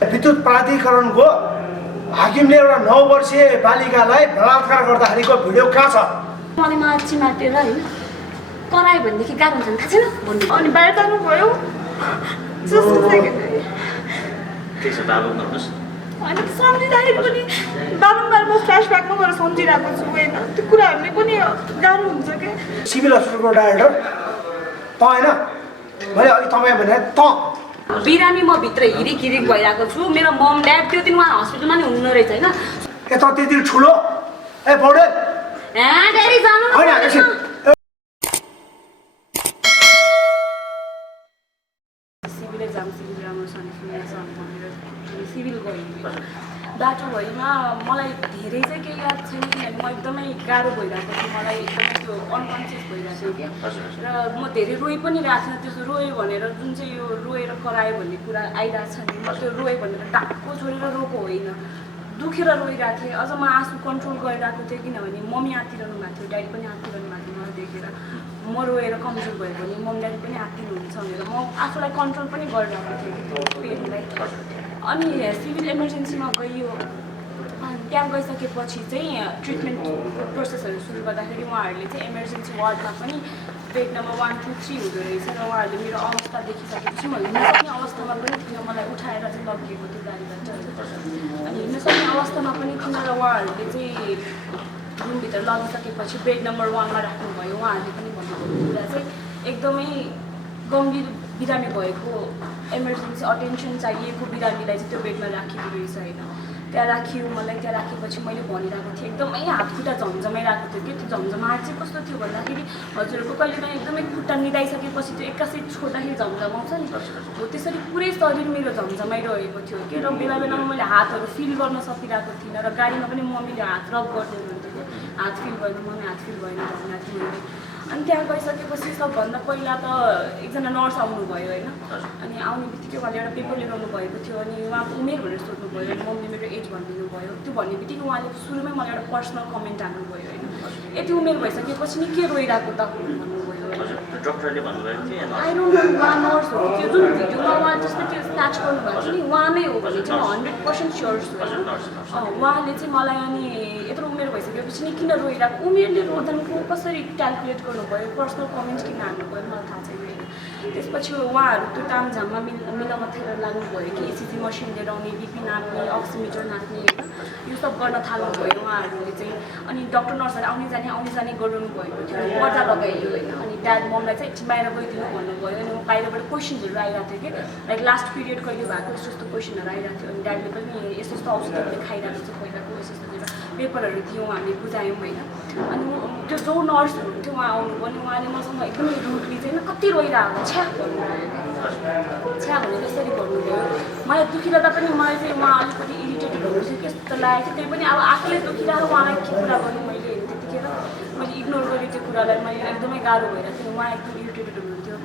विद्युत प्राधिकरणको हाकिमले एउटा 9 वर्षीय बालिकालाई बलात्कार गर्दाखेरिको भिडियो कहाँ छ? मलाई माछी माटेर हैन करायो भनेदेखि गाह्रो हुन्छ थाहा छैन भन्नु। अनि बाहिर जानु भयो जस्तो सेकेन्ड त्यसो बाबु भन्नुस्। अनि सम्झिँदाखेरि पनि बारम्बार म फ्ल्यासब्याकमा गएर सम्झिरहेको छु होइन त्यो कुराहरूले पनि गाह्रो हुन्छ क्या। सिभिल हस्पिटलको डाइरेक्टर त होइन मैले अघि तपाईँ भने त बिरामी म भित्र हिरिक भइरहेको छु। मेरो मम ड्याड त्यो दिन उहाँ हस्पिटलमा नि हुनु रहेछ होइन। यता त्यति ठुलो ए बौडे ड्याडी जानु न होइन एकछिन सिभिल एक्जाम सिभिल राम्रोसँग सिभिल गयो बाटोभरिमा मलाई धेरै चाहिँ केही याद छैन किनभने म एकदमै गाह्रो भइरहेको थिएँ। मलाई एकदमै त्यो अनकन्सियस भइरहेको थियो क्या र म धेरै रोइ पनि रहेको थिएन। त्यसो रोयो भनेर जुन चाहिँ यो रोएर करायो भन्ने कुरा आइरहेको छ नि म त्यो रोएँ भनेर टाक्को छोडेर रोएको होइन, दुखेर रोइरहेको थिएँ। अझ म आँसु कन्ट्रोल गरिरहेको थिएँ किनभने मम्मी आत्तिरहनु भएको थियो, ड्याडी पनि आत्तिरहनु भएको थियो। मलाई देखेर म रोएर कमजोर भयो भने मम्मी ड्याडी पनि आत्तिनुहुन्छ भनेर म आफूलाई कन्ट्रोल पनि गरिरहेको थिएँ त्यो पेनलाई। अनि सिभिल इमर्जेन्सीमा गइयो। त्यहाँ गइसकेपछि चाहिँ ट्रिटमेन्ट प्रोसेसहरू सुरु गर्दाखेरि उहाँहरूले चाहिँ इमर्जेन्सी वार्डमा पनि बेड नम्बर 1, 2, 3 हुँदो रहेछ र उहाँहरूले मेरो अवस्था देखिसकेपछि म हिँड्न सक्ने अवस्थामा पनि थिइनँ। मलाई उठाएर चाहिँ लगिएको थियो गाडीबाट। अनि हिँड्न सक्ने अवस्थामा पनि थिइनँ र उहाँहरूले चाहिँ रुमभित्र लगिसकेपछि बेड नम्बर 1 मा राख्नुभयो। उहाँहरूले पनि भनेको कुरा चाहिँ एकदमै गम्भीर बिरामी भएको इमर्जेन्सी अटेन्सन चाहिएको बिरामीलाई चाहिँ त्यो बेडमा राखिएको रहेछ होइन। त्यहाँ राखियो मलाई। त्यहाँ राखेपछि मैले भनिरहेको थिएँ एकदमै हात खुट्टा झम्झमाइरहेको थियो कि त्यो झम्झमाट चाहिँ कस्तो थियो भन्दाखेरि हजुरहरूको कहिलेकाहीँ एकदमै खुट्टा निदाइसकेपछि त्यो एक्कासी छोड्दाखेरि झम्झमाउँछ नि हो त्यसरी पुरै शरीर मेरो झम्झमाइरहेको थियो कि र बेला बेलामा मैले हातहरू फिल गर्न सकिरहेको थिइनँ र गाडीमा पनि मम्मीले हात रब गर्दै हुनुहुन्थ्यो कि हात फिल भएन मम्मी हात फिल भएन भनेको थिएँ मैले। अनि त्यहाँ गइसकेपछि सबभन्दा पहिला त एकजना नर्स आउनुभयो होइन। अनि आउने बित्तिकै उहाँले एउटा पेपर लिएर आउनु भएको थियो अनि उहाँको उमेर भनेर सोध्नुभयो अनि मम्मीले मेरो एज भनिदिनु भयो। त्यो भन्ने बित्तिकै उहाँले सुरुमै मलाई एउटा पर्सनल कमेन्ट हाल्नुभयो होइन यति उमेर भइसकेपछि नि के रोइरहेको त भन्नुभयो। डक्टरले भन्नुभएको थियो आई डोन्ट नो उहाँ नर्स हो त्यो जुन भिडियोमा उहाँ जसले त्यो स्न्याच गर्नुभएको थियो नि उहाँ नै हो भने चाहिँ म 100% स्योर छु। उहाँले चाहिँ मलाई अनि यत्रो उमेर भइसकेपछि नि किन रोइरहेको उमेरले रोदनको कसरी क्यालकुलेट गर्नुभयो पर्सनल कमेन्ट किन हाल्नुभयो मलाई थाहा छैन। त्यसपछि उहाँहरू त्यो तामझाममा मिलामथेर लाग्नुभयो कि एसिजी मसिन लिएर आउने, बिपी नाप्ने, अक्सिमिटर नाप्ने होइन यो सब गर्न थाल्नुभयो उहाँहरूले चाहिँ। अनि डक्टर नर्सहरू आउने जाने गराउनु भएको थियो। पर्दा लगाइयो होइन। अनि ड्याड ममलाई चाहिँ एकछिन बाहिर गइदिनु भन्नुभयो। अनि म बाहिरबाट क्वेसन्सहरू आइरहेको थियो कि लाइक लास्ट पिरियड कहिले भएको यस्तो यस्तो क्वेसनहरू आइरहेको थियो। अनि ड्याडले पनि यस्तो यस्तो औषधहरूले खाइरहेको छ पहिलाको यस्तो यस्तो पेपरहरू दियौँ हामीले बुझायौँ होइन। अनि त्यो जो नर्स हुनुहुन्थ्यो उहाँ आउनुभयो अनि उहाँले मसँग एकदमै रुडली चाहिँ कति रोइरहेको छ्या भन्नुभयो। छ्या भनेर यसरी भन्नुभयो। मलाई दुखिरहँदा पनि मलाई चाहिँ उहाँ अलिकति इरिटेटेड हुनुहुन्छ कस्तो लागेको थियो। त्यही पनि अब आफूले दुखिरहेको उहाँलाई के कुरा गर्नु मैले त्यतिखेर मैले इग्नोर गरेँ त्यो कुरालाई। मैले एकदमै गाह्रो भइरहेको थियो। उहाँ एकदम इरिटेटेड हुनुहुन्थ्यो।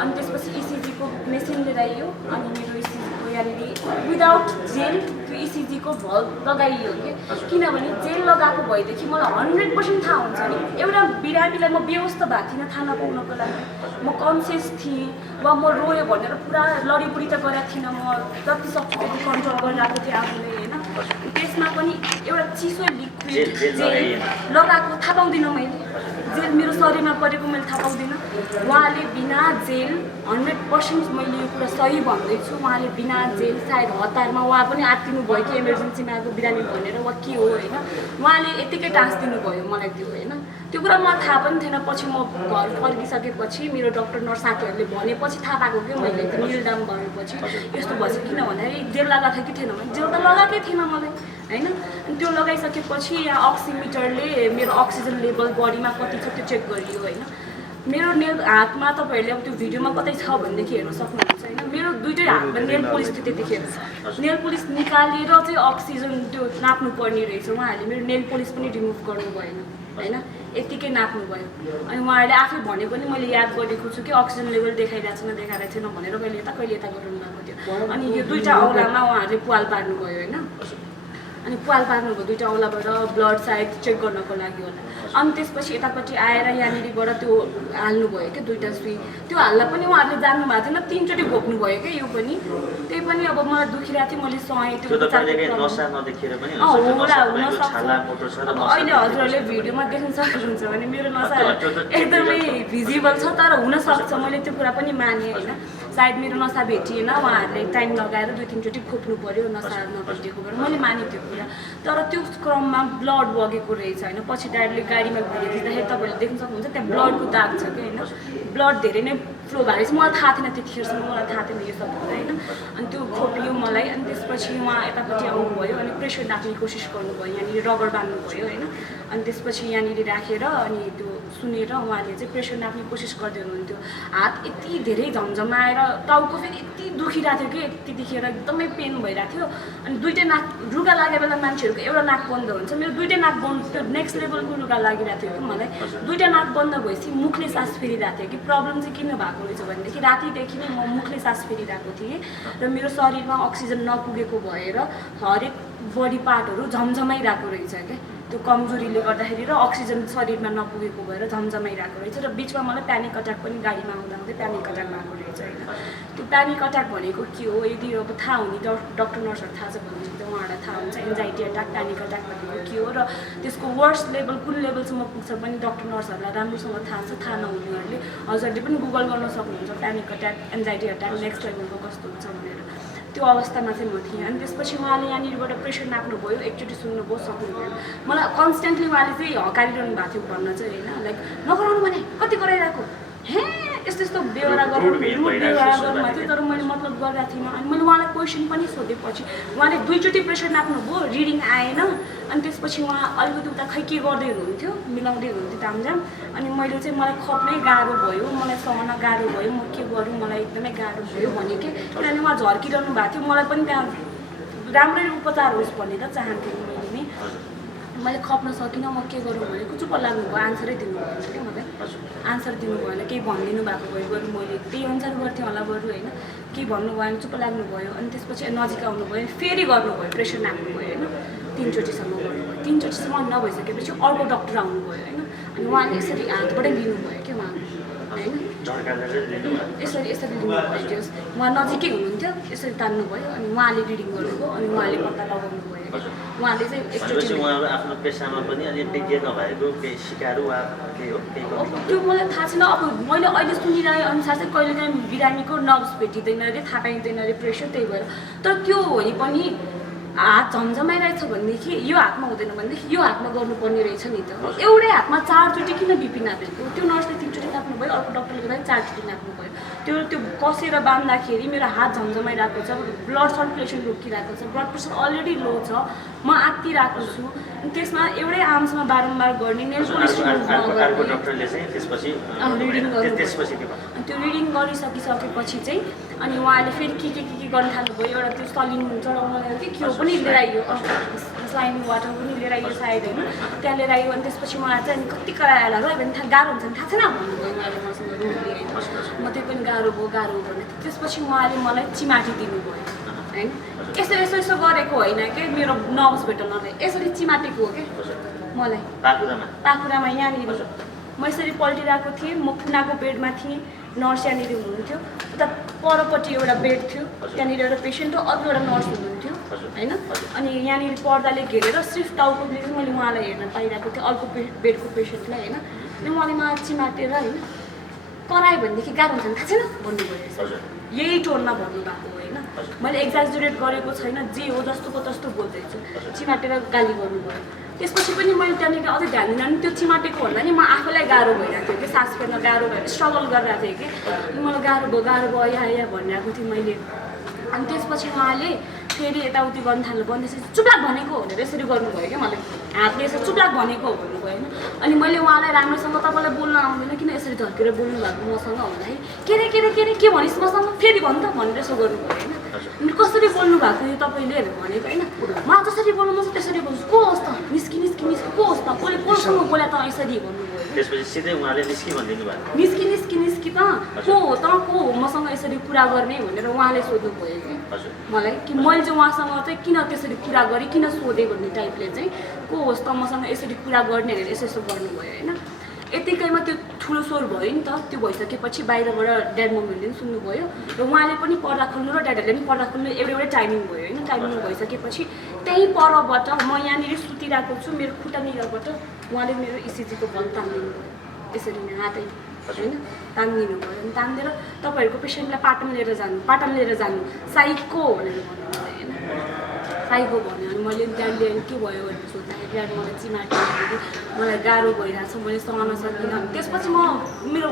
अनि त्यसपछि इसिजीको मेसिन लिएर आइयो अनि मेरो इसिजीको यहाँनिर विदाउट जेल त्यो इसिजीको भल्भ लगाइयो कि किनभने जेल लगाएको भएदेखि मलाई 100% थाहा हुन्छ नि एउटा बिरामीलाई म व्यवस्था भएको थिइनँ थाहा नपाउनको लागि। म कन्सियस थिएँ वा म रोएँ भनेर पुरा लडीपुडी त गरेको थिइनँ। म जति सक्छु त्यति कन्ट्रोल गरिरहेको थिएँ आफूले होइन। त्यसमा पनि एउटा चिसो लिक्विड जेल लगाएको थाहा पाउँदिनँ मैले। जेल मेरो शरीरमा परेको मैले थाहा पाउँदिनँ। उहाँले बिना जेल 100% मैले यो कुरा सही भन्दैछु। उहाँले बिना जेल सायद हतारमा उहाँ पनि आत्तिनु भयो कि इमर्जेन्सीमा आएको बिरामी भनेर वा के हो होइन उहाँले यतिकै टाँसिदिनु भयो मलाई त्यो होइन। त्यो कुरा मलाई थाहा पनि थिएन। पछि म घर फर्किसकेपछि मेरो डक्टर नर्स साथीहरूले भनेपछि थाहा पाएको कि मैले त्यो निलडाउन गरेपछि यस्तो भएछ। किन भन्दाखेरि जेल लगाएको थियो कि थिएन भने जेल त लगाएकै थिएन मलाई होइन। अनि त्यो लगाइसकेपछि यहाँ अक्सिमिटरले मेरो अक्सिजन लेभल बडीमा कति छ त्यो चेक गरियो होइन। मेरो हातमा तपाईँहरूले अब त्यो भिडियोमा कतै छ भनेदेखि हेर्न सक्नुहुन्छ होइन। मेरो दुइटै हातमा नेल पोलिस थियो त्यतिखेर। नेल पोलिस निकालेर चाहिँ अक्सिजन त्यो नाप्नु पर्ने रहेछ। उहाँहरूले मेरो नेल पोलिस पनि रिमुभ गर्नु भएन होइन यतिकै नाप्नु भयो। अनि उहाँहरूले आफै भने पनि मैले याद गरेको छु कि अक्सिजन लेभल देखाइरहेको छैन भनेर कहिले यता गर्नु भएको थियो। अनि यो दुईवटा औँलामा उहाँहरूले पुवाल पार्नुभयो होइन। अनि पाल पार्नुभयो 2टा औँलाबाट ब्लड सायद चेक गर्नको लागि होला अनि त्यसपछि यतापट्टि आएर यहाँनिरबाट त्यो हाल्नुभयो क्या 2टा सुई त्यो हाल्दा पनि उहाँहरूले जान्नु भएको थिएन 3चोटि घोप्नुभयो क्या यो पनि त्यही पनि अब मलाई दुखिरहेको थियो मैले सहेँ त्यो होला हुनसक्छ अब अहिले हजुरहरूले भिडियोमा देख्न सक्नुहुन्छ भने मेरो नसा एकदमै भिजिबल छ तर हुनसक्छ मैले त्यो कुरा पनि मानेँ होइन सायद मेरो नसा भेटिएन उहाँहरूले टाइम लगाएर 2-3चोटि खोप्नु पऱ्यो नसा नभेटिएको भएर मैले मानेँ त्यो कुरा तर त्यो क्रममा ब्लड बगेको रहेछ होइन पछि डाइरेक्टली गाडीमा भिडियो खिच्दाखेरि तपाईँहरूले देख्न सक्नुहुन्छ त्यहाँ ब्लडको दाग छ क्या होइन ब्लड धेरै नै फ्लो भएपछि मलाई थाहा थिएन त्यतिखेरसम्म मलाई थाहा थिएन यो सब होइन अनि त्यो खोपियो मलाई अनि त्यसपछि उहाँ यतापट्टि आउनुभयो अनि प्रेसर नाप्ने कोसिस गर्नुभयो यहाँनिर रबर बान्नुभयो होइन अनि त्यसपछि यहाँनिर राखेर अनि त्यो सुनेर उहाँले चाहिँ प्रेसर नाप्ने कोसिस गर्दै हुनुहुन्थ्यो हात यति धेरै झमझमाएर टाउको फेरि यति दुखिरहेको थियो कि त्यतिखेर एकदमै पेन भइरहेको थियो अनि 2टा नाक रुगा लागेको बेला मान्छेहरूको एउटा नाक बन्द हुन्छ मेरो 2टा नाक बन्द त्यो नेक्स्ट लेभलको रुगा लागिरहेको थियो कि मलाई 2टा नाक बन्द भएपछि मुखले सास फेरिरहेको थियो कि प्रब्लम चाहिँ किन भएको रहेछ भनेदेखि रातिदेखि नै म मुखले सास फेरिरहेको थिएँ र मेरो शरीरमा अक्सिजन नपुगेको भएर हरेक बडी पार्टहरू झमझमाइरहेको रहेछ क्या त्यो कमजोरीले गर्दाखेरि र अक्सिजन शरीरमा नपुगेको भएर झमझमाइरहेको रहेछ र बिचमा मलाई प्यानिक अट्याक पनि गाडीमा आउँदा प्यानिक अट्याक भएको रहेछ होइन त्यो प्यानिक अट्याक भनेको के हो यदि अब थाहा हुने डक्टर नर्सहरू थाहा छ भने चाहिँ उहाँहरूलाई थाहा हुन्छ एन्जाइटी अट्याक प्यानिक अट्याक भनेको के हो र त्यसको वर्स्ट लेभल कुन लेभलसम्म पुग्छ पनि डक्टर नर्सहरूलाई राम्रोसँग थाहा छ थाहा नहुनेहरूले हजुरहरूले पनि गुगल गर्न सक्नुहुन्छ panic attack anxiety attack next लेभलको कस्तो हुन्छ भनेर त्यो अवस्थामा चाहिँ म थिएँ अनि त्यसपछि उहाँले यहाँनिरबाट प्रेसर नाप्नुभयो एकचोटि सुन्नुभयो सक्नुभयो मलाई कन्सटेन्टली उहाँले चाहिँ हकारिरहनु भएको थियो भन्न चाहिँ होइन लाइक नगराउनु भने कति गराइरहेको हे यस्तो यस्तो बेहोरा गर्नु बेहोरा गर्नुभएको थियो तर मैले मतलब गरेको थिइनँ अनि मैले उहाँलाई क्वेसन पनि सोधेपछि उहाँले 2चोटि प्रेसर नाप्नुभयो रिडिङ आएन अनि त्यसपछि उहाँ अलिकति उता खै के गर्दै हुनुहुन्थ्यो मिलाउँदै हुनुहुन्थ्यो तामझाम अनि मैले चाहिँ मलाई खप्नै गाह्रो भयो मलाई सहन गाह्रो भयो म के गरौँ मलाई एकदमै गाह्रो भयो भने कि किनभने उहाँ झर्किरहनु भएको थियो मलाई पनि त्यहाँ राम्ररी उपचार होस् भन्ने त चाहन्थेँ मैले नि मैले खप्न सकिनँ म के गरौँ भनेको चुप्प लाग्नुभयो आन्सरै दिनुभयो क्या मलाई आन्सर दिनु भएन केही भनिदिनु भएको भयो बरु मैले त्यही अनुसार गर्थेँ होला बरु होइन केही भन्नु भएन चुप्प लाग्नुभयो अनि त्यसपछि नजिक आउनुभयो फेरि गर्नुभयो प्रेसर नाप्नुभयो होइन 3चोटिसम्म गर्नुभयो 3चोटिसम्म नभइसकेपछि अर्को डक्टर आउनुभयो होइन अनि उहाँले यसरी हातबाटै लिनुभयो क्या उहाँ होइन यसरी लिनुभयो त्यो उहाँ नजिकै हुनुहुन्थ्यो यसरी तान्नुभयो अनि उहाँले रिडिङ गर्नुभयो अनि उहाँले पत्ता लगाउनु भयो उहाँले चाहिँ एकचोटि आफ्नो पेसामा पनि अलि विज्ञ नभएको केही सिकारू वा केही हो त्यो मलाई थाहा छैन अब मैले अहिले सुनिरहे अनुसार चाहिँ कहिलेकाहीँ बिरामीको नर्भ्स भेटिँदैन अरे थाहा पाइँदैन अरे प्रेसर त्यही भएर तर त्यो भने पनि हात झमझमाइरहेछ भनेदेखि यो हातमा हुँदैन भनेदेखि यो हातमा गर्नुपर्ने रहेछ नि त एउटै हातमा 4चोटि किन बिपी नापेको त्यो नर्सले 3चोटि नाप्नुभयो अर्को डक्टरले पनि 4चोटि नाप्नुभयो त्यो कसेर बाँध्दाखेरि मेरो हात झमझमाइरहेको छ ब्लड सर्कुलेसन रोकिरहेको छ ब्लड प्रेसर अलरेडी लो छ म आत्तिरहेको छु त्यसमा एउटै आर्म्समा बारम्बार गर्ने नेल पोलिस त्यो रिडिङ गरिसकिसकेपछि चाहिँ अनि उहाँले फेरि के गर्न थाल्नुभयो एउटा त्यो सलिन चढाउन कि के पनि लिएर आइयो स्लाइनिङ वाटर पनि लिएर आइयो सायद होइन त्यहाँ लिएर आइयो अनि त्यसपछि उहाँ चाहिँ अनि कति कराएर र भने गाह्रो हुन्छ भने थाहा छैन भन्नुभयो उहाँले मसँग रुमले होइन म त्यो पनि गाह्रो भयो भने त्यसपछि उहाँले मलाई चिमाटी दिनुभयो होइन यसो गरेको होइन कि मेरो नर्भ्स भेट्नलाई यसरी चिमाटेको हो कि मलाई पाखुरामा यहाँनिर म यसरी पल्टिरहेको थिएँ म कुनाको बेडमा थिएँ नर्स यहाँनिर हुनुहुन्थ्यो उता परपट्टि एउटा बेड थियो त्यहाँनिर एउटा पेसेन्ट हो अर्को एउटा नर्स हुनुहुन्थ्यो होइन अनि यहाँनिर पर्दाले घेरेर सिर्फ टाउकोले चाहिँ मैले उहाँलाई हेर्न पाइरहेको थिएँ अर्को बेडको पेसेन्टलाई होइन अनि उहाँले मलाई चिमाटेर होइन करायो भनेदेखि गाह्रो हुन्छ थाहा छैन भन्नुभयो यही टोनमा भन्नुभएको होइन मैले एक्जाजुरेट गरेको छैन जे हो जस्तोको तस्तो बोल्दैछु चिमाटेर गाली गर्नुभयो त्यसपछि पनि मैले त्यहाँनिर अझै ध्यान दिनँ अनि त्यो चिमाटेको भन्दा नि म आफैलाई गाह्रो भइरहेको थियो कि सास फेर्न गाह्रो भएर स्ट्रगल गरिरहेको थिएँ कि मलाई गाह्रो भयो या भनिरहेको थिएँ मैले अनि त्यसपछि उहाँले फेरि यताउति गर्नु थाल्नु भन्दैछ चुप्लाक भनेको भनेर यसरी गर्नुभयो क्या मलाई हातले यसरी चुप्लाक भनेको भन्नुभयो होइन अनि मैले उहाँलाई राम्रोसँग तपाईँलाई बोल्न आउँदैन किन यसरी झर्केर बोल्नु भएको मसँग भन्दाखेरि के भनिस् मसँग फेरि भन् त भनेर यसो गर्नुभयो होइन अनि कसरी बोल्नु भएको यो तपाईँले भनेको होइन म जसरी बोल्नु म त्यसरी बोल्छु को होस् त निस्कि को होस् त कसले कोसँग बोल्या त यसरी भन्नुभयो त्यसपछि सिधै उहाँले निस्कि भनिदिनु भयो निस्कि त को हो त को हो मसँग यसरी कुरा गर्ने भनेर उहाँले सोध्नु भयो कि हजुर मलाई कि मैले चाहिँ उहाँसँग चाहिँ किन त्यसरी कुरा गरेँ किन सोधेँ भन्ने टाइपले चाहिँ को होस् त मसँग यसरी कुरा गर्ने भनेर यसो गर्नुभयो होइन। यतिकैमा त्यो ठुलो स्वर भयो नि त। त्यो भइसकेपछि बाहिरबाट ड्याड मम्मीहरूले पनि सुन्नुभयो र उहाँले पनि पर्दा खोल्नु र ड्याडहरूले पनि पर्दा खोल्नु एउटै टाइमिङ भयो होइन। टाइमिङ भइसकेपछि त्यहीँ परबाट म यहाँनिर सुतिरहेको छु, मेरो खुट्टा निकालबाट उहाँले मेरो इसिजीको बल तानिदिनु भयो यसरी नै हातै होइन तानिदिनु भयो। अनि तानिदिएर तपाईँहरूको पेसेन्टलाई पाटन लिएर जानु साइको भनेर भन्नुभयो होइन। साइको भन्यो अनि मैले ड्याडले के भयो भनेर सोद्धाखेरि ड्याड मलाई चिमाट्यो, मलाई गाह्रो भइरहेको छ, मैले सहन सकिनँ। त्यसपछि मेरो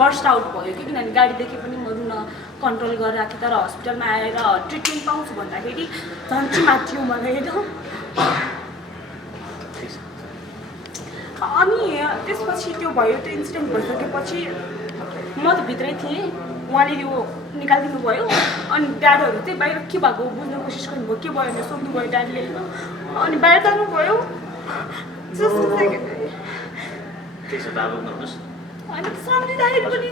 बर्स्ट आउट भयो कि किनभने गाडीदेखि पनि म रुन कन्ट्रोल गरेर राखेँ। तर हस्पिटलमा आएर ट्रिटमेन्ट पाउँछु भन्दाखेरि झन् चिमाट्यो मलाई होइन। अनि त्यसपछि त्यो भयो, त्यो इन्सिडेन्ट भइसकेपछि म त भित्रै थिएँ, उहाँले यो निकालिदिनु भयो। अनि ड्याडहरू चाहिँ बाहिर के भएको बुझ्ने कोसिस गर्नुभयो, के भयो भनेर सोध्नुभयो ड्याडले। अनि बाहिर जानुभयो होइन। सम्झिँदाखेरि पनि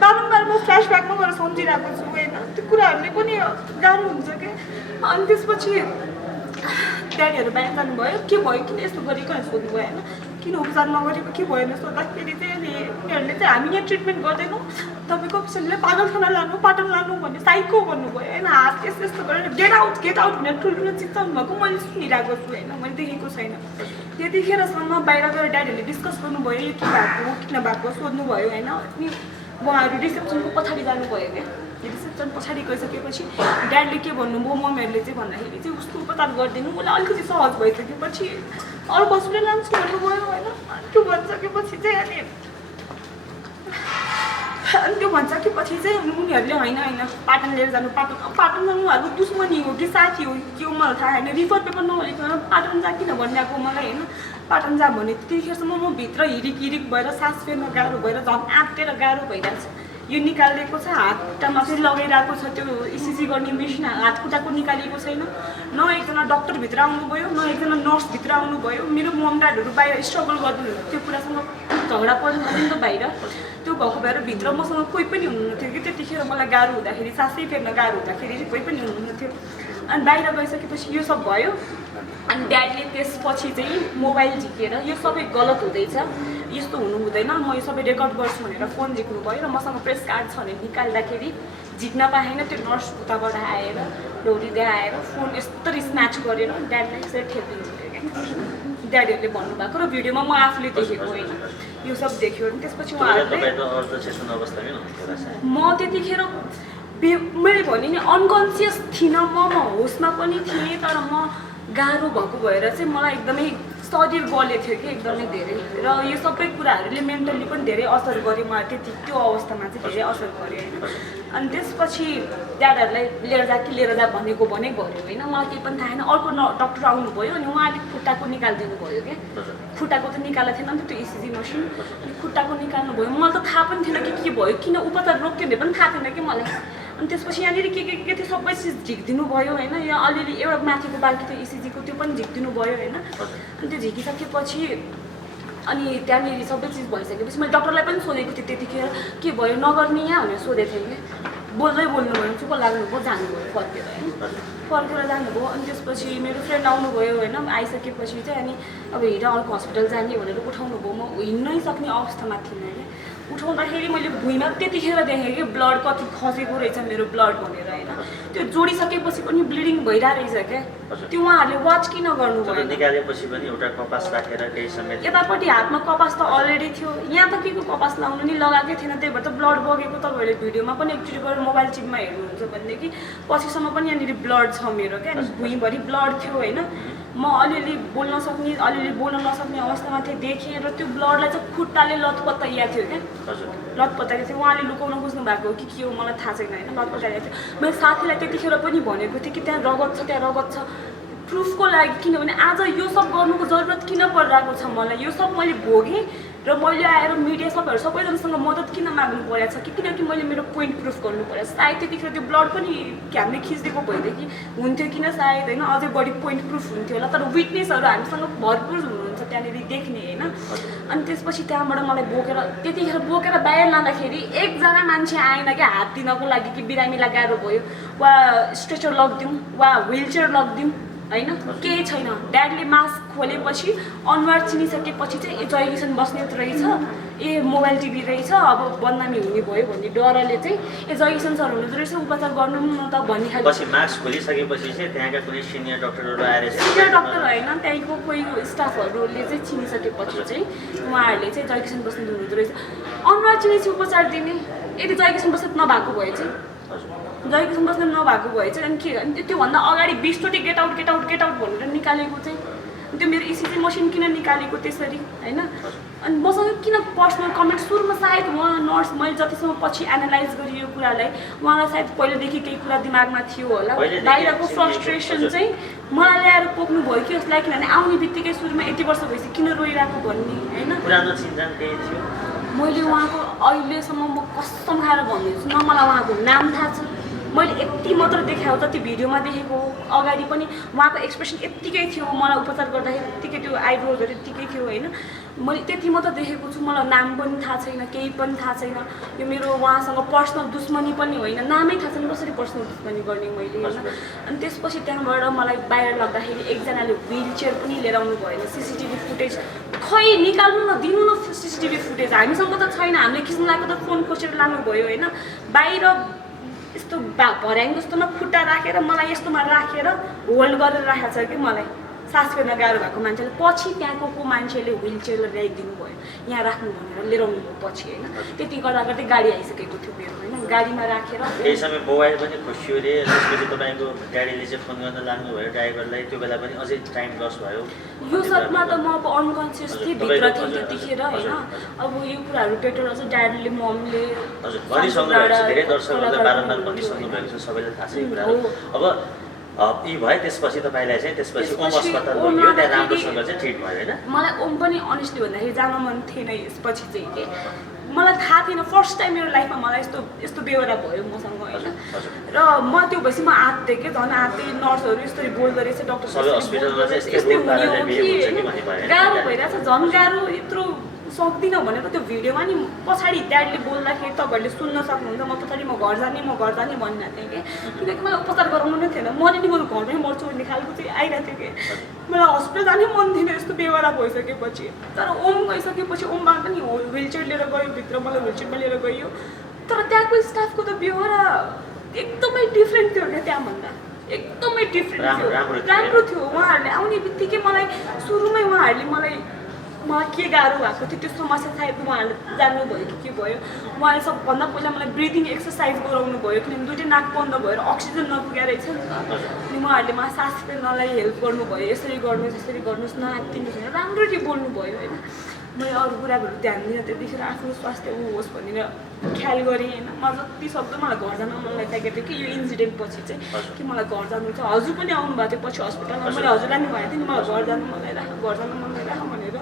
बारम्बार म फ्ल्यासब्याकमा गएर सम्झिरहेको छु होइन। त्यो कुराहरूले पनि गाह्रो हुन्छ क्या। अनि त्यसपछि ड्याडीहरू बाहिर जानुभयो, के भयो किन यस्तो गरेको भनेर सोध्नुभयो होइन। किन उपचार नगरेको के भयो भनेर सोद्धाखेरि चाहिँ अनि उनीहरूले चाहिँ हामी यहाँ ट्रिटमेन्ट गर्दैनौँ, तपाईँको पेसेन्टले पागलखाना लानु पाटन लानु भन्ने साइको भन्नुभयो होइन। हात यस्तो गरेर गेट आउट भनेर ठुल्ठुलो चिच्चाउनु भएको मैले सुनिरहेको छु होइन, मैले देखेको छैन। त्यतिखेरसम्म बाहिर गएर ड्याडीहरूले डिस्कस गर्नुभयो यो के भएको किन भएको सोध्नुभयो होइन। अनि उहाँहरू रिसेप्सनको पछाडि जानुभयो क्या। रिसेप्सन पछाडि गइसकेपछि ड्याडले के भन्नुभयो मम्मीहरूले चाहिँ भन्दाखेरि चाहिँ उसको उपचार गरिदिनु। मलाई अलिकति सहज भइसकेपछि अर्को हस्पिटल लान्छु भन्नुभयो होइन। त्यो भनिसकेपछि चाहिँ अनि त्यो भनिसकेपछि चाहिँ उनीहरूले होइन पाटन लिएर जानु पाटन जानु उहाँहरूको दुश्मनी हो कि साथी हो के हो मलाई थाहा होइन। रिफर पेपर नभइकन पाटन जा किन भनिरहेको मलाई होइन। पाटन जा भने त्यतिखेरसम्म म भित्र हिरिक भएर सास फेर्न गाह्रो भएर झन् आँटेर गाह्रो भइरहेको छ। यो निकालिदिएको छ, हातमा चाहिँ लगाइरहेको छ त्यो इसिजी गर्ने मेसिन, हात खुट्टाको निकालिएको छैन। न एकजना डक्टरभित्र आउनुभयो न एकजना नर्सभित्र आउनुभयो। मेरो मम ड्याडहरू बाहिर स्ट्रगल गर्नु त्यो कुरासँग झगडा पर्नु नि त बाहिर। त्यो भएको भएर भित्र मसँग कोही पनि हुनुहुन्न थियो कि त्यतिखेर मलाई गाह्रो हुँदाखेरि सासै फेर्न गाह्रो हुँदाखेरि चाहिँ कोही पनि हुनुहुन्न थियो। अनि बाहिर गइसकेपछि यो सब भयो। अनि ड्याडले त्यसपछि चाहिँ मोबाइल झिकेर यो सबै गलत हुँदैछ, यस्तो हुनु हुँदैन, म यो सबै रेकर्ड गर्छु भनेर फोन झिक्नु भयो। र मसँग प्रेस कार्ड छ भने निकाल्दाखेरि झिक्न पाएन। त्यो नर्स उताबाट आएर दौडिँदै आएर फोन यस्तरी स्न्याच गरेर ड्याडलाई यसरी ठेल्दिनु भयो क्या। ड्याडीहरूले भन्नुभएको र भिडियोमा म आफूले देखेको होइन यो सब देख्यो। अनि त्यसपछि उहाँहरूले म त्यतिखेर मैले भने नि अनकन्सियस थिइनँ, म होसमा पनि थिएँ। तर म गाह्रो भएको भएर चाहिँ मलाई एकदमै शरीर गलेको थियो कि एकदमै धेरै। र यो सबै कुराहरूले मेन्टल्ली पनि धेरै असर गर्यो मलाई। त्यो अवस्थामा चाहिँ धेरै असर गर्यो होइन। अनि त्यसपछि ड्याडहरूलाई लिएर जा भनेको गऱ्यो होइन। मलाई केही पनि थाहा छैन। अर्को डक्टर आउनुभयो अनि उहाँले खुट्टाको निकालिदिनु भयो क्या। खुट्टाको त निकालेको थिएन नि त त्यो इसिजी मसिन, खुट्टाको निकाल्नु भयो। मलाई त थाहा पनि थिएन कि के भयो, किन उपचार रोक्यो भने पनि थाहा थिएन कि मलाई। अनि त्यसपछि यहाँनिर के थियो सबै चिज झिकिदिनु भयो होइन। यहाँ अलिअलि एउटा माथिको बाँकी थियो इसिजीको त्यो पनि झिकिदिनु भयो होइन। अनि त्यो झिकिसकेपछि अनि त्यहाँनिर सबै चिज भइसकेपछि मैले डक्टरलाई पनि सोधेको थिएँ त्यतिखेर के भयो नगर्ने यहाँ भनेर सोधेको थिएँ कि। बोल्दै बोल्नु भयो, चुप लाग्नुभयो, जानुभयो फर्केर होइन। फर्केर जानुभयो। अनि त्यसपछि मेरो फ्रेन्ड आउनुभयो होइन। आइसकेपछि चाहिँ अनि अब हिँड अर्को हस्पिटल जाने भनेर उठाउनु भयो। म हिँड्नै सक्ने अवस्थामा थिइनँ क्या। उठाउँदाखेरि मैले भुइँमा त्यतिखेर देखेँ कि ब्लड कति खसेको रहेछ मेरो ब्लड भनेर होइन। त्यो जोडिसकेपछि पनि ब्लिडिङ भइरहेको रहेछ क्या। त्यो उहाँहरूले वाच किन गर्नुभयो? निकालेपछि पनि एउटा कपास राखेर केही समय यतापट्टि हातमा कपास त अलरेडी थियो, यहाँ त के को कपास लाउनु नि लगाएकै थिएन। त्यही भएर त ब्लड बगेको तपाईँहरूले भिडियोमा पनि एकचोटि गएर मोबाइल चिपमा हेर्नुहुन्छ भनेदेखि पछिसम्म पनि यहाँनिर ब्लड छ मेरो क्या। अनि भुइँभरि ब्लड थियो होइन। म अलिअलि बोल्न सक्ने अलिअलि बोल्न नसक्ने अवस्थामा थिएँ देखेँ। र त्यो ब्लडलाई चाहिँ खुट्टाले लतपत्ताइएको थियो क्या। लतपत्ताइएको थियो। उहाँले लुकाउन बुझ्नु भएको हो कि के हो मलाई थाहा छैन होइन। लतपत्ताइएको थियो। मैले साथीलाई त्यतिखेर पनि भनेको थिएँ कि त्यहाँ रगत छ प्रुफको लागि। किनभने आज यो सब गर्नुको जरुरत किन परिरहेको छ मलाई? यो सब मैले भोगेँ र मैले आएर मिडिया सबैजनासँग मद्दत किन माग्नु परेको छ किनकि मैले मेरो पोइन्ट प्रुफ गर्नु पऱ्यो सायद त्यतिखेर त्यो ब्लड पनि हामीले खिचिदिएको भइदियो कि हुन्थ्यो किन सायद होइन अझै बढी पोइन्ट प्रुफ हुन्थ्यो होला तर विटनेसहरू हामीसँग भरपुर हुनुहुन्छ त्यहाँनिर देख्ने होइन अनि त्यसपछि त्यहाँबाट मलाई त्यतिखेर बोकेर बाहिर लाँदाखेरि एकजना मान्छे आएन क्या हात दिनको लागि कि बिरामीलाई गाह्रो भयो वा स्ट्रेचर लगिदिउँ वा व्हिल चेयर लगिदिउँ होइन केही छैन ड्याडले मास्क खोलेपछि अनुहार चिनिसकेपछि चाहिँ ए जय किसन बस्नेत रहेछ ए मोबाइल टिभी रहेछ अब बदनामी हुने भयो भन्ने डरले चाहिँ ए जय किसन सर हुनुहुँदो रहेछ उपचार गर्नु न त भन्ने खालको मास्क खोलिसकेपछि चाहिँ त्यहाँका कुनै सिनियर डक्टरहरू आएर सिनियर डक्टर होइन त्यहीँको कोही स्टाफहरूले चाहिँ चिनिसकेपछि चाहिँ उहाँहरूले चाहिँ जय किसन बस्नेत हुनुहुँदो रहेछ अनुहार चिनेपछि उपचार दिने यदि जय किसन बस्नेत नभएको भए चाहिँ जय किसन बस्नेत नभएको भए चाहिँ अनि के अनि त्योभन्दा अगाडि 20चोटि गेट आउट भनेर निकालेको चाहिँ त्यो मेरो इसिजी मसिन किन निकालेको त्यसरी होइन अनि मसँग किन पर्सनल कमेन्ट सुरुमा सायद उहाँ नर्स मैले जतिसम्म पछि एनालाइज गरेँ यो कुरालाई उहाँलाई सायद पहिलेदेखि केही कुरा दिमागमा थियो होला बाहिरको फ्रस्ट्रेसन चाहिँ मलाई ल्याएर पोख्नु भयो कि जस्तो लाग्यो किनभने आउने बित्तिकै सुरुमा यति वर्ष भएपछि किन रोइरहेको भन्ने होइन पुरानो चिन्जान केही थियो मैले उहाँको अहिलेसम्म म कसम खाएर भनिदिन्छु न मलाई उहाँको नाम थाहा छ मैले यति मात्र देखाएको जति भिडियोमा देखेको अगाडि पनि उहाँको एक्सप्रेसन यत्तिकै थियो मलाई उपचार गर्दाखेरि यत्तिकै त्यो आइब्रोजहरू यत्तिकै थियो होइन मैले त्यति मात्र देखेको छु मलाई नाम पनि थाहा छैन केही पनि थाहा छैन यो मेरो उहाँसँग पर्सनल दुश्मनी पनि होइन नामै थाहा छैन कसरी पर्सनल दुश्मनी गर्ने मैले होइन अनि त्यसपछि त्यहाँबाट मलाई बाहिर लग्दाखेरि एकजनाले व्हिल चेयर पनि लिएर आउनु भएन सिसिटिभी फुटेज खै निकाल्नु न दिनु न सिसिटिभी फुटेज हामीसँग त छैन हामीले खिच्नु लागेको त फोन खोसेर लानुभयो होइन बाहिर यस्तो भर्याङ जस्तोमा खुट्टा राखेर मलाई यस्तोमा राखेर होल्ड गरेर राखेको छ कि मलाई सास फेर्न गाह्रो भएको मान्छेले पछि त्यहाँको मान्छेले व्हिल चेयर ल्याइदिनु भयो यहाँ राख्नु भनेर लिएर आउनु भयो पछि होइन त्यति गर्दा गर्दै गाडी आइसकेको थियो मेरो होइन गाडीमा राखेर त्यही समय मोबाइल पनि खोसियो अरे त्यसपछि तपाईँको गाडीले चाहिँ फोन गर्न लाग्नुभयो ड्राइभरलाई त्यो बेला पनि अझै टाइम लस भयो यो सबमा त म अब अनकन्सियस थिएँ भित्र थिएँ त्यतिखेर होइन अब यो कुराहरू बेटर अझ ड्याडीले ममले धेरै दर्शकहरूले बारम्बार भनिसक्नु भएको छ सबैलाई थाहा छ यो कुराहरू अब यी भयो त्यसपछि तपाईँलाई चाहिँ त्यसपछि ओम अस्पताल लग्यो त्यहाँ राम्रोसँग चाहिँ ट्रिट भयो होइन मलाई ओम पनि अनेस्टली भन्दाखेरि जान मन थिएन यसपछि चाहिँ के मलाई थाहा थिएन फर्स्ट टाइम मेरो लाइफमा मलाई यस्तो बेहोरा भयो मसँग होइन र म त्यो भएपछि म आँट्थेँ कि झन् आँट्थेँ नर्सहरू यस्तरी बोल्दो रहेछ डक्टर गाह्रो भइरहेछ झन् गाह्रो यत्रो सक्दिनँ भनेर त्यो भिडियोमा नि पछाडि ड्याडले बोल्दाखेरि तपाईँहरूले सुन्न सक्नुहुन्छ म पछाडि म घर जाने भनिरहेको थिएँ कि किनकि मलाई उपचार गराउनु नै थिएन मैले नि बरु घरमै मर्छु भन्ने खालको चाहिँ आइरहेको थियो कि मलाई हस्पिटल जानै मन थिएन यस्तो बेहोरा भइसकेपछि तर ओम गइसकेपछि ओममा पनि व्हिल चेयर लिएर गयो भित्र मलाई व्हिल चेयरमा लिएर गयो तर त्यहाँको स्टाफको त बेहोरा एकदमै डिफ्रेन्ट थियो क्या त्यहाँभन्दा एकदमै डिफ्रेन्ट थियो राम्रो थियो उहाँहरूले आउने बित्तिकै मलाई सुरुमै उहाँहरूले मलाई के गाह्रो भएको थियो त्यो समस्या सायद उहाँहरूले जान्नुभयो कि के भयो उहाँले सबभन्दा पहिला मलाई ब्रिदिङ एक्सर्साइज गराउनु भयो किनभने दुइटै नाक बन्द भएर अक्सिजन नपुगेर रहेछ नि त अनि उहाँहरूले मलाई सास फेर्नलाई हेल्प गर्नुभयो यसरी गर्नुहोस् यसरी गर्नुहोस् नआत्तिनुहोस् भनेर राम्ररी बोल्नुभयो होइन मैले अरू कुराहरू ध्यान दिनँ त्यतिखेर आफ्नो स्वास्थ्य होस् भनेर ख्याल गरेँ होइन म जति सक्दो मलाई घर जान मन लागिसकेको थियो कि यो इन्सिडेन्ट पछि चाहिँ कि मलाई घर जानु छ हजुर पनि आउनु भएको थियो पछि हस्पिटलमा मैले हजुरलाई नि भनेको थिएँ नि मलाई घर जानु मन लागिरहेको घर जानु मन लागिरहेको भनेर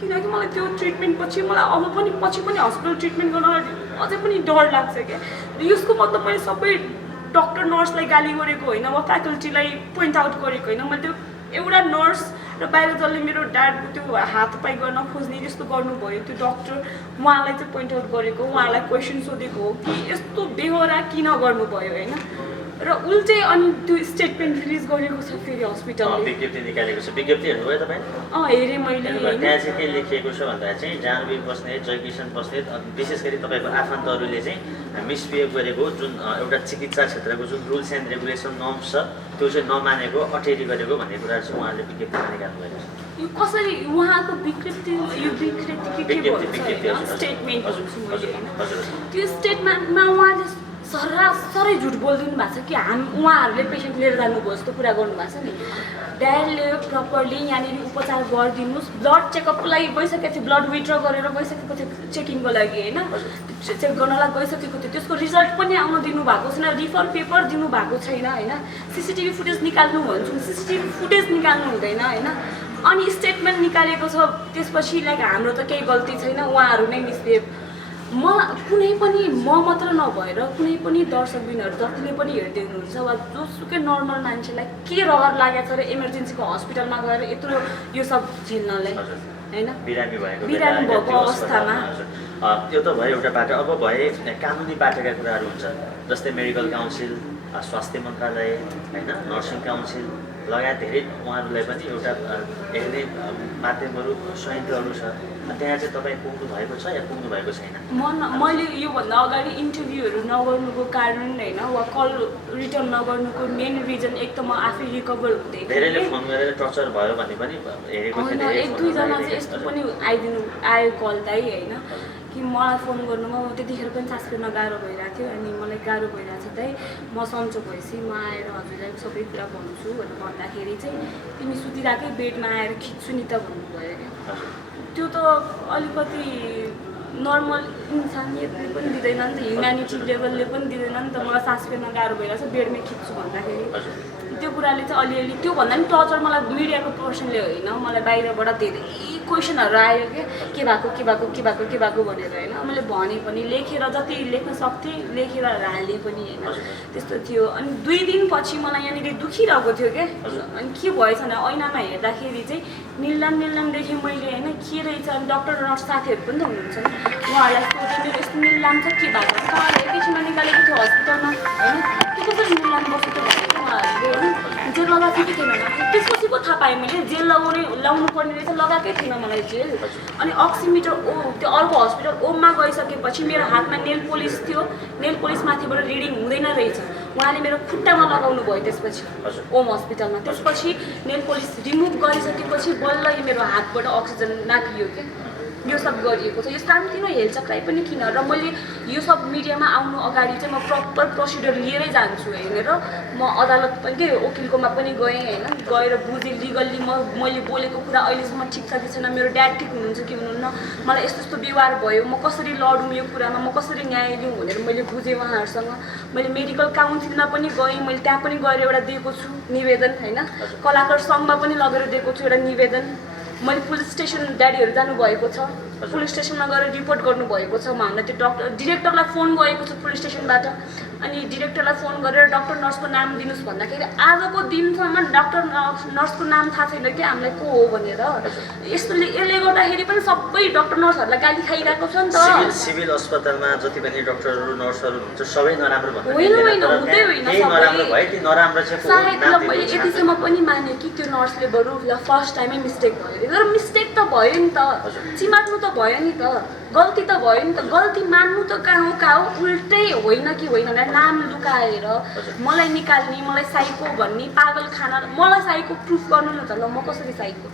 किनकि मलाई त्यो ट्रिटमेन्ट पछि मलाई अब पनि पछि पनि हस्पिटल ट्रिटमेन्ट गर्न अझै पनि डर लाग्छ क्या यसको मतलब मैले सबै डक्टर नर्सलाई गाली गरेको होइन वा फ्याकल्टीलाई पोइन्ट आउट गरेको होइन मैले त्यो एउटा नर्स र बाहिर जसले मेरो ड्याडको त्यो हातपाई गर्न खोज्ने जस्तो गर्नुभयो त्यो डक्टर उहाँलाई चाहिँ पोइन्ट आउट गरेको उहाँलाई क्वेसन सोधेको हो कि यस्तो बेहोरा किन गर्नुभयो होइन र उल्टै अनि त्यो स्टेटमेन्ट रिलिज गरेको छ फेरि हस्पिटलले विज्ञप्ति निकालेको छ विज्ञप्ति हेर्नुभयो तपाईँ हेरेँ मैले त्यहाँ चाहिँ के लेखिएको छ भन्दा चाहिँ जानवीर बस्नेत जय किसन बस्नेत विशेष गरी तपाईँको आफन्तहरूले चाहिँ मिसबिहेभ गरेको जुन एउटा चिकित्सा क्षेत्रको जुन रुल्स एन्ड रेगुलेसन नर्म्स छ त्यो चाहिँ नमानेको अटेरी गरेको भन्ने कुरा चाहिँ उहाँले विज्ञप्तिमा निकाल्नु भएको छ यो कसरी उहाँको विकृति यो स्टेटमेन्ट त्यो स्टेटमेन्टमा उहाँले सरासरी झुट बोलिदिनु भएको छ कि उहाँहरूले पेसेन्ट लिएर जानुभयो जस्तो कुरा गर्नुभएको छ नि ड्याडले प्रपरली यहाँनिर उपचार गरिदिनुहोस् ब्लड चेकअपलाई गइसकेको थियो ब्लड विथड्र गरेर गइसकेको थियो चेकिङको लागि होइन चेक गर्नलाई गइसकेको थियो त्यसको रिजल्ट पनि आउन दिनुभएको छैन रिफर पेपर दिनुभएको छैन होइन सिसिटिभी फुटेज निकाल्नु भन्छु सिसिटिभी फुटेज निकाल्नु हुँदैन होइन अनि स्टेटमेन्ट निकालेको छ त्यसपछि लाइक हाम्रो त केही गल्ती छैन उहाँहरू नै मिस्बिहेभ कुनै पनि म मात्र नभएर कुनै पनि दर्शकबिनहरू जतिले पनि हेर्दै हुनुहुन्छ वा जोसुकै नर्मल मान्छेलाई के रहर लागेको छ र इमर्जेन्सीको हस्पिटलमा गएर यत्रो यो सब झेल्नलाई होइन बिरामी बिरामी भएको अवस्थामा त्यो त भयो एउटा बाटो अब भए कानुनी बाटोका कुराहरू हुन्छ जस्तै मेडिकल काउन्सिल स्वास्थ्य मन्त्रालय होइन नर्सिङ काउन्सिल लगायत धेरै उहाँहरूलाई पनि एउटा हेर्ने माध्यमहरू संयन्त्रहरू छ त्यहाँ चाहिँ तपाईँ पुग्नु भएको छ या पुग्नु भएको छैन मैले योभन्दा अगाडि इन्टरभ्यूहरू नगर्नुको कारण होइन वा कल रिटर्न नगर्नुको मेन रिजन एक त म आफै रिकभर हुँदै धेरैले फोन गरेर टर्चर भयो भन्ने पनि हेरेको होइन एक दुईजना चाहिँ यस्तो पनि आयो कल दाइ होइन कि मलाई फोन गर्नुमा त्यतिखेर पनि सास फेर्न गाह्रो भइरहेको थियो अनि मलाई गाह्रो भइरहेको छ दाइ म सन्चो भएपछि म आएर हजुरलाई सबै कुरा भन्छु भनेर भन्दाखेरि चाहिँ तिमी सुतिरहेकै बेडमा आएर खिच्छु नि त भन्नुभयो क्या त्यो त अलिकति नर्मल इन्सानियतले पनि दिँदैन नि त ह्युम्यानिटी लेभलले पनि दिँदैन नि त मलाई सास फेर्न गाह्रो भइरहेको छ बेडमै खिच्छु भन्दाखेरि त्यो कुराले चाहिँ अलिअलि त्योभन्दा पनि टर्चर मलाई मिडियाको पर्सनले होइन मलाई बाहिरबाट धेरै क्वेसनहरू आयो के भएको भनेर होइन मैले भने पनि लेखेर जति लेख्न सक्थेँ लेखेर हालेँ पनि होइन त्यस्तो थियो अनि 2 दिनपछि मलाई यहाँनिर दुखिरहेको थियो क्या अनि के भएछ भने ऐनामा हेर्दाखेरि चाहिँ निलाम देखेँ मैले होइन के रहेछ अनि डक्टर नर्स साथीहरू पनि त हुनुहुन्छ नि उहाँहरूलाई सोधेँ मेरो यस्तो निलाम छ के भएको छ तपाईँहरूले एकैछिनमा निकालेको थियो हस्पिटलमा होइन त्यो कसरी निलाम बस्यो त भनेको उहाँहरूले होइन जेल लगाएको थियो कि थिएन त्यसपछि पो थाहा पाएँ मैले जेल लाउनु पर्ने रहेछ लगाएकै थिएन मलाई जेल अनि अक्सिमिटर त्यो अर्को हस्पिटल ओममा गइसकेपछि मेरो हातमा नेल पोलिस थियो नेल पोलिस माथिबाट रिडिङ हुँदैन रहेछ उहाँले मेरो खुट्टामा लगाउनु भयो त्यसपछि ओम हस्पिटलमा त्यसपछि नेल पोलिस रिमुभ गरिसकेपछि बल्ल मेरो हातबाट अक्सिजन नाकियो क्या यो सब गरिएको छ यो सानोतिनो हेलचक्राइ पनि किन र मैले यो सब मिडियामा आउनु अगाडि चाहिँ म प्रपर प्रोसिडर लिएरै जान्छु हेरेर म अदालत पनि के वकिलकोमा पनि गएँ होइन गएर बुझेँ लिगल्ली मैले बोलेको कुरा अहिलेसम्म ठिक छ कि छैन मेरो ड्याड ठिक हुनुहुन्छ कि हुनुहुन्न मलाई यस्तो यस्तो व्यवहार भयो म कसरी लडौँ यो कुरामा म कसरी न्याय लिउँ भनेर मैले बुझेँ उहाँहरूसँग मैले मेडिकल काउन्सिलमा पनि गएँ मैले त्यहाँ पनि गएर एउटा दिएको छु निवेदन होइन कलाकार सङ्घमा पनि लगेर दिएको छु एउटा निवेदन मैले पुलिस स्टेसन ड्याडीहरू जानुभएको छ पुलिस स्टेसनमा गएर रिपोर्ट गर्नुभएको छ उहाँहरूलाई त्यो डिरेक्टरलाई फोन गएको छ पुलिस स्टेसनबाट अनि डिरेक्टरलाई फोन गरेर डक्टर नर्सको नाम दिनुहोस् भन्दाखेरि आजको दिनसम्म डक्टर नर्सको नाम थाहा छैन कि हामीलाई को हो भनेर यसले गर्दाखेरि पनि सबै डक्टर नर्सहरूलाई गाली खाइरहेको छ नि त सिभिल अस्पतालमा जति पनि डक्टरहरू नर्सहरू हुन्छ सबै नराम्रो होइन हुँदै होइन सायद ल मैले यतिसम्म पनि माने कि त्यो नर्सले बरु ल फर्स्ट टाइमै मिस्टेक भयो तर मिस्टेक त भयो नि त चिमाट्नु त भयो नि त गल्ती त भयो नि त गल्ती मान्नु त कहाँ हो उल्टै होइन कि होइन भनेर नाम लुकाएर मलाई निकाल्ने मलाई साइको भन्ने पागल खाना मलाई साइको प्रुफ गर्नु न त ल म कसरी साइको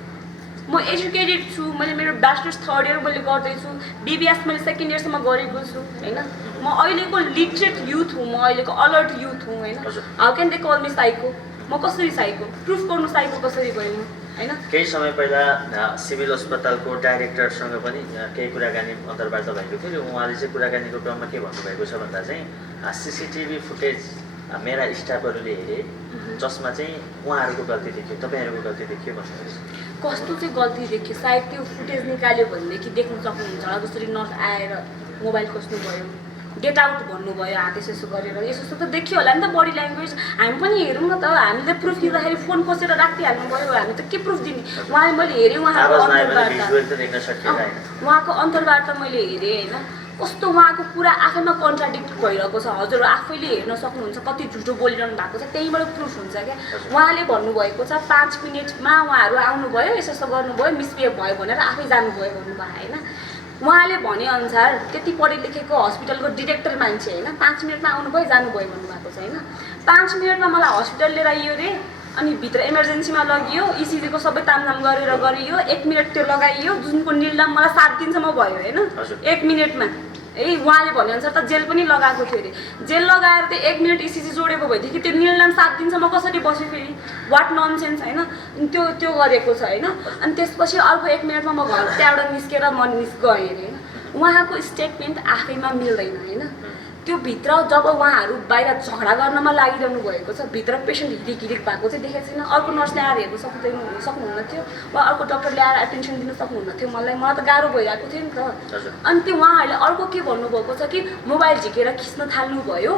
म एजुकेटेड छु मैले मेरो ब्याचलर्स 3rd इयर मैले गर्दैछु बिबिएस मैले 2nd इयरसम्म गरेको छु होइन म अहिलेको लिटरेट युथ हुँ म अहिलेको अलर्ट युथ हुँ होइन how can they call me psycho म कसरी साइको प्रुफ गर्नु साइको कसरी भयो होइन केही समय पहिला सिभिल अस्पतालको डाइरेक्टरसँग पनि केही कुराकानी अन्तर्वार्ता भएको थियो उहाँले चाहिँ कुराकानीको क्रममा के भन्नुभएको छ भन्दा चाहिँ सिसिटिभी फुटेज मेरा स्टाफहरूले हेरे जसमा चाहिँ उहाँहरूको गल्ती देखियो तपाईँहरूको गल्ती देखियो भन्नुहुन्छ कस्तो चाहिँ गल्ती देखियो सायद त्यो फुटेज निकाल्यो भनेदेखि देख्नु सक्नुहुन्छ होला जसरी नर्स आएर मोबाइल खोज्नुभयो गेट आउट भन्नुभयो हात यसो गरेर यसो त देखियो होला नि त बडी ल्याङ्ग्वेज हामी पनि हेरौँ न त हामीले प्रुफ दिँदाखेरि फोन खोसेर राखिहाल्नु भयो हामी त के प्रुफ दिने उहाँले मैले हेरेँ उहाँको अन्तर्वार्ता मैले हेरेँ होइन कस्तो उहाँको कुरा आफैमा कन्ट्राडिक्ट भइरहेको छ हजुर आफैले हेर्न सक्नुहुन्छ कति झुटो बोलिरहनु भएको छ त्यहीँबाट प्रुफ हुन्छ क्या उहाँले भन्नुभएको छ 5 मिनटमा उहाँहरू आउनुभयो यसो गर्नुभयो मिसबिहेभ भयो भनेर आफै जानुभयो भन्नुभयो होइन उहाँले भनेअनुसार त्यति पढे लेखेको हस्पिटलको डिरेक्टर मान्छे होइन 5 मिनटमा आउनुभयो जानुभयो भन्नुभएको छ होइन 5 मिनटमा मलाई हस्पिटल लिएर आइयो रे अनि भित्र इमर्जेन्सीमा लगियो इसिजीको सबै तामझाम गरेर गरियो 1 मिनट त्यो लगाइयो जुनको निलाम मलाई 7 दिनसम्म भयो होइन 1 मिनटमा उहाँले भनेअनुसार त जेल पनि लगाएको थियो अरे जेल लगाएर त्यो 1 मिनट इसिजी जोडेको भएदेखि त्यो निलाम 7 दिनसम्म कसरी बस्यो फेरि वाट ननसेन्स होइन त्यो गरेको छ होइन अनि त्यसपछि अर्को 1 मिनटमा म घर त्यहाँबाट निस्केर म गएँ अरे होइन उहाँको स्टेटमेन्ट आफैमा मिल्दैन होइन त्यो भित्र जब उहाँहरू बाहिर झगडा गर्नमा लागिरहनु भएको छ, भित्र पेसेन्ट हिरिक भएको चाहिँ देखेको छैन। अर्को नर्सले आएर हेर्नु सक्नुहुन्न थियो वा अर्को डक्टरले आएर एटेन्सन दिन सक्नुहुन्न थियो। मलाई त गाह्रो भइरहेको थियो नि त। अनि त्यो उहाँहरूले अर्को के भन्नुभएको छ कि मोबाइल झिकेर खिच्न थाल्नुभयो,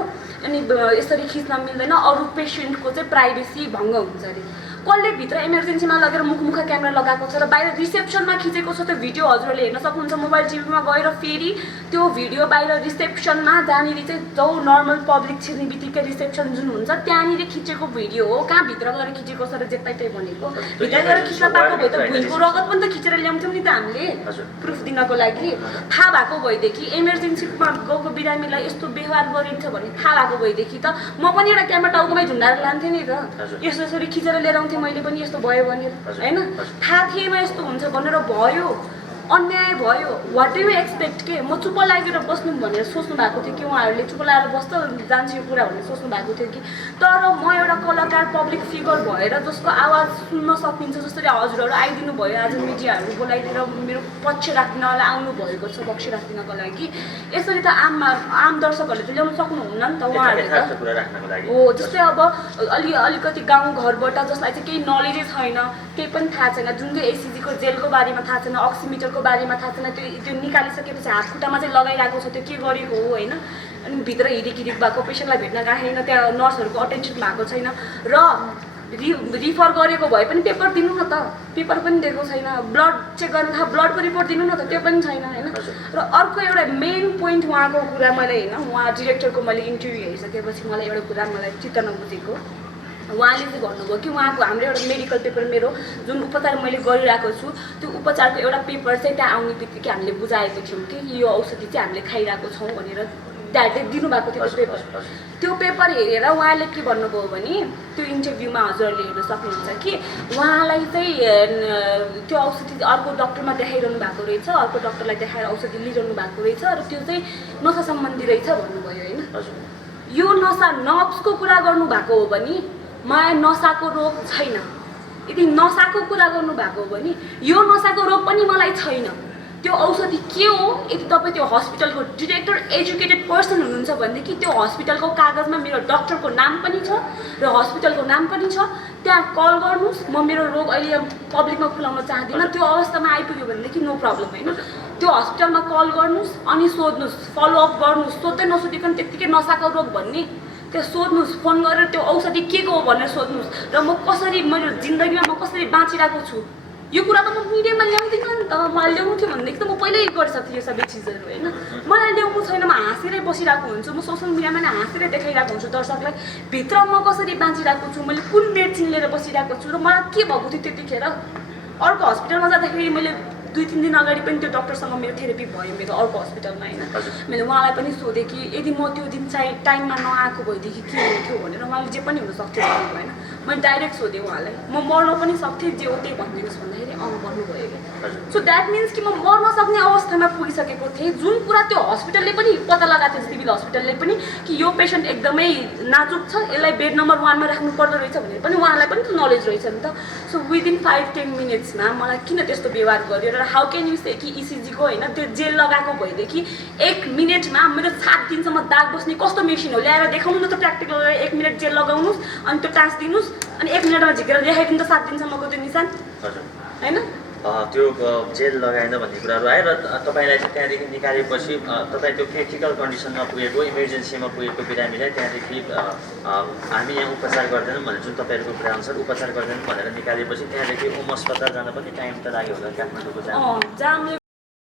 अनि यसरी खिच्न मिल्दैन, अरू पेसेन्टको चाहिँ प्राइभेसी भङ्ग हुन्छ अरे। कसले भित्र इमर्जेन्सीमा लगेर मुखमुख क्यामेरा लगाएको छ र बाहिर रिसेप्सनमा खिचेको छ त्यो भिडियो हजुरहरूले हेर्न सक्नुहुन्छ। मोबाइल टिभीमा गएर फेरि त्यो भिडियो बाहिर रिसेप्सनमा जहाँनिर चाहिँ जो नर्मल पब्लिक छिर्ने बित्तिकै रिसेप्सन जुन हुन्छ त्यहाँनिर खिचेको भिडियो हो। कहाँ भित्र गएर खिचेको छ र जेतै भनेको भित्र गएर खिच्न पाएको भए त भुइँको रगत पनि त खिचेर ल्याउँथ्यौँ नि त हामीले प्रुफ दिनको लागि। थाहा भएको भएदेखि इमर्जेन्सीमा गएको बिरामीलाई यस्तो व्यवहार गरिन्छ भने थाहा भएको भएदेखि त म पनि एउटा क्यामेरा टाउकोमै झुन्डाएर लान्थेँ नि त। यसरी खिचेर लिएर आउँथेँ मैले पनि यस्तो भयो भनेर, होइन? थाहा थिएन यस्तो हुन्छ भनेर भयो, अन्याय भयो। वाट डु यु एक्सपेक्ट के म चुप लागेर बस्नु भनेर सोच्नु भएको थियो कि उहाँहरूले चुप लागेर बस्छ जान्छ यो कुरा भनेर सोच्नु भएको थियो कि? तर म एउटा कलाकार पब्लिक फिगर भएर जसको आवाज सुन्न सकिन्छ, जसरी हजुरहरू आइदिनु भयो आज मिडियाहरू बोलाइदिएर मेरो पक्ष राख्नलाई आउनु भएको छ पक्ष राखिदिनको लागि। यसरी त आम दर्शकहरूले त ल्याउनु सक्नुहुन्न नि त उहाँहरूले। हो जस्तै अब अलिकति गाउँघरबाट जसलाई चाहिँ केही नलेजै छैन, केही पनि थाहा छैन, जुन चाहिँ एसिजीको जेलको बारेमा थाहा छैन, अक्सिमिटरको बारेमा थाहा छैन, त्यो निकालिसकेपछि हात खुट्टामा चाहिँ लगाइरहेको छ, त्यो के गरेको हो, होइन? अनि भित्र हिरिक भएको पेसेन्टलाई भेट्न गएन, त्यहाँ नर्सहरूको अटेन्सन भएको छैन र रिफर गरेको भए पनि पेपर दिनु न त, पेपर पनि दिएको छैन। ब्लड चेक गर्नु ब्लडको रिपोर्ट दिनु न त, त्यो पनि छैन, होइन? र अर्को एउटा मेन पोइन्ट उहाँको कुरा मैले होइन उहाँ डिरेक्टरको मैले इन्टरभ्यू हेरिसकेपछि मलाई एउटा कुरा मलाई चित्त नबुझेको, उहाँले चाहिँ भन्नुभयो कि उहाँको हाम्रो एउटा मेडिकल पेपर मेरो जुन उपचार मैले गरिरहेको छु त्यो उपचारको एउटा पेपर चाहिँ त्यहाँ आउने बित्तिकै हामीले बुझाएको थियौँ कि यो औषधि चाहिँ हामीले खाइरहेको छौँ भनेर डाइरेक्ट दिनुभएको थियो त्यो पेपर। त्यो पेपर हेरेर उहाँले के भन्नुभयो भने त्यो इन्टरभ्यूमा हजुरहरूले हेर्न सक्नुहुन्छ कि उहाँलाई चाहिँ त्यो औषधि अर्को डक्टरमा देखाइरहनु भएको रहेछ, अर्को डक्टरलाई देखाएर औषधि लिइरहनु भएको रहेछ र त्यो चाहिँ नसा सम्बन्धी रहेछ भन्नुभयो, होइन? यो नसा नर्भ्सको कुरा गर्नुभएको हो भने मलाई नसाको रोग छैन। यदि नसाको कुरा गर्नुभएको हो भने यो नसाको रोग पनि मलाई छैन। त्यो औषधि के हो? यदि तपाईँ त्यो हस्पिटलको डिरेक्टर एजुकेटेड पर्सन हुनुहुन्छ भनेदेखि त्यो हस्पिटलको कागजमा मेरो डक्टरको नाम पनि छ र हस्पिटलको नाम पनि छ, त्यहाँ कल गर्नुहोस्। म मेरो रोग अहिले पब्लिकमा खुलाउन चाहदिनँ, त्यो अवस्थामा आइपुग्यो भनेदेखि नो प्रब्लम, होइन? त्यो हस्पिटलमा कल गर्नुहोस् अनि सोध्नुहोस्, फलोअप गर्नुहोस्, सोध्दै नसोधिकन त्यत्तिकै नसाको रोग भन्ने त्यो सोध्नुहोस्, फोन गरेर त्यो औषधि के को हो भनेर सोध्नुहोस् र म कसरी मेरो जिन्दगीमा म कसरी बाँचिरहेको छु यो कुरा त म मिडियामा ल्याउँदिनँ नि त। मलाई ल्याउनु थियो भनेदेखि त म पहिल्यै गरिसक्थेँ यो सबै चिजहरू, होइन? मलाई ल्याउनु छैन, म हाँसेरै बसिरहेको हुन्छु, म सोसियल मिडियामा नै हाँसेरै देखाइरहेको हुन्छु दर्शकलाई भित्र म कसरी बाँचिरहेको छु, मैले कुन मेडिसिन लिएर बसिरहेको छु र मलाई के भएको थियो त्यतिखेर। अर्को हस्पिटलमा जाँदाखेरि मैले 2-3 दिन अगाडि पनि त्यो डक्टरसँग मेरो थेरेपी भयो मेरो अर्को हस्पिटलमा, होइन? मैले उहाँलाई पनि सोधेँ कि यदि म त्यो दिन चाहिँ टाइममा नआएको भएदेखि के हुन्थ्यो भनेर। उहाँले जे पनि हुनसक्थ्यो भन्नु भएन, मैले डाइरेक्ट सोधेँ उहाँलाई, म मर्न पनि सक्थेँ, जे हो त्यही भनिदिनुहोस् भन्दाखेरि भन्नुभयो कि सो द्याट मिन्स कि म मर्न सक्ने अवस्थामा पुगिसकेको थिएँ। जुन कुरा त्यो हस्पिटलले पनि पत्ता लगाएको थियो, सिभिल हस्पिटलले पनि कि यो पेसेन्ट एकदमै नाजुक छ, यसलाई बेड नम्बर 1 मा राख्नु पर्दो रहेछ भनेर पनि उहाँलाई पनि त नलेज रहेछ नि त। सो विदिन 5-10 मिनट्समा मलाई किन त्यस्तो व्यवहार गर्यो र हाउ क्यान यु से कि इसिजीको होइन त्यो जेल लगाएको भएदेखि 1 मिनटमा मेरो 7 दिनसम्म दाग बस्ने कस्तो मेसिन हो ल्याएर देखाउनु न त प्र्याक्टिकल गरेर। 1 मिनट जेल लगाउनुहोस् अनि त्यो टाँस दिनुहोस् अनि 1 मिनटमा झिकेर देखाइदिनु त 7 दिनसम्मको त्यो निशान, होइन? त्यो जेल लगाएन भन्ने कुराहरू आयो र तपाईँलाई चाहिँ त्यहाँदेखि निकालेपछि तपाईँ त्यो क्रिटिकल कन्डिसनमा पुगेको इमर्जेन्सीमा पुगेको बिरामीलाई त्यहाँदेखि हामी यहाँ उपचार गर्दैनौँ भने जुन तपाईँहरूको कुरा अनुसार उपचार गर्दैनौँ भनेर निकालेपछि त्यहाँदेखि ओम अस्पताल जान पनि टाइम त लाग्यो होला काठमाडौँको जाम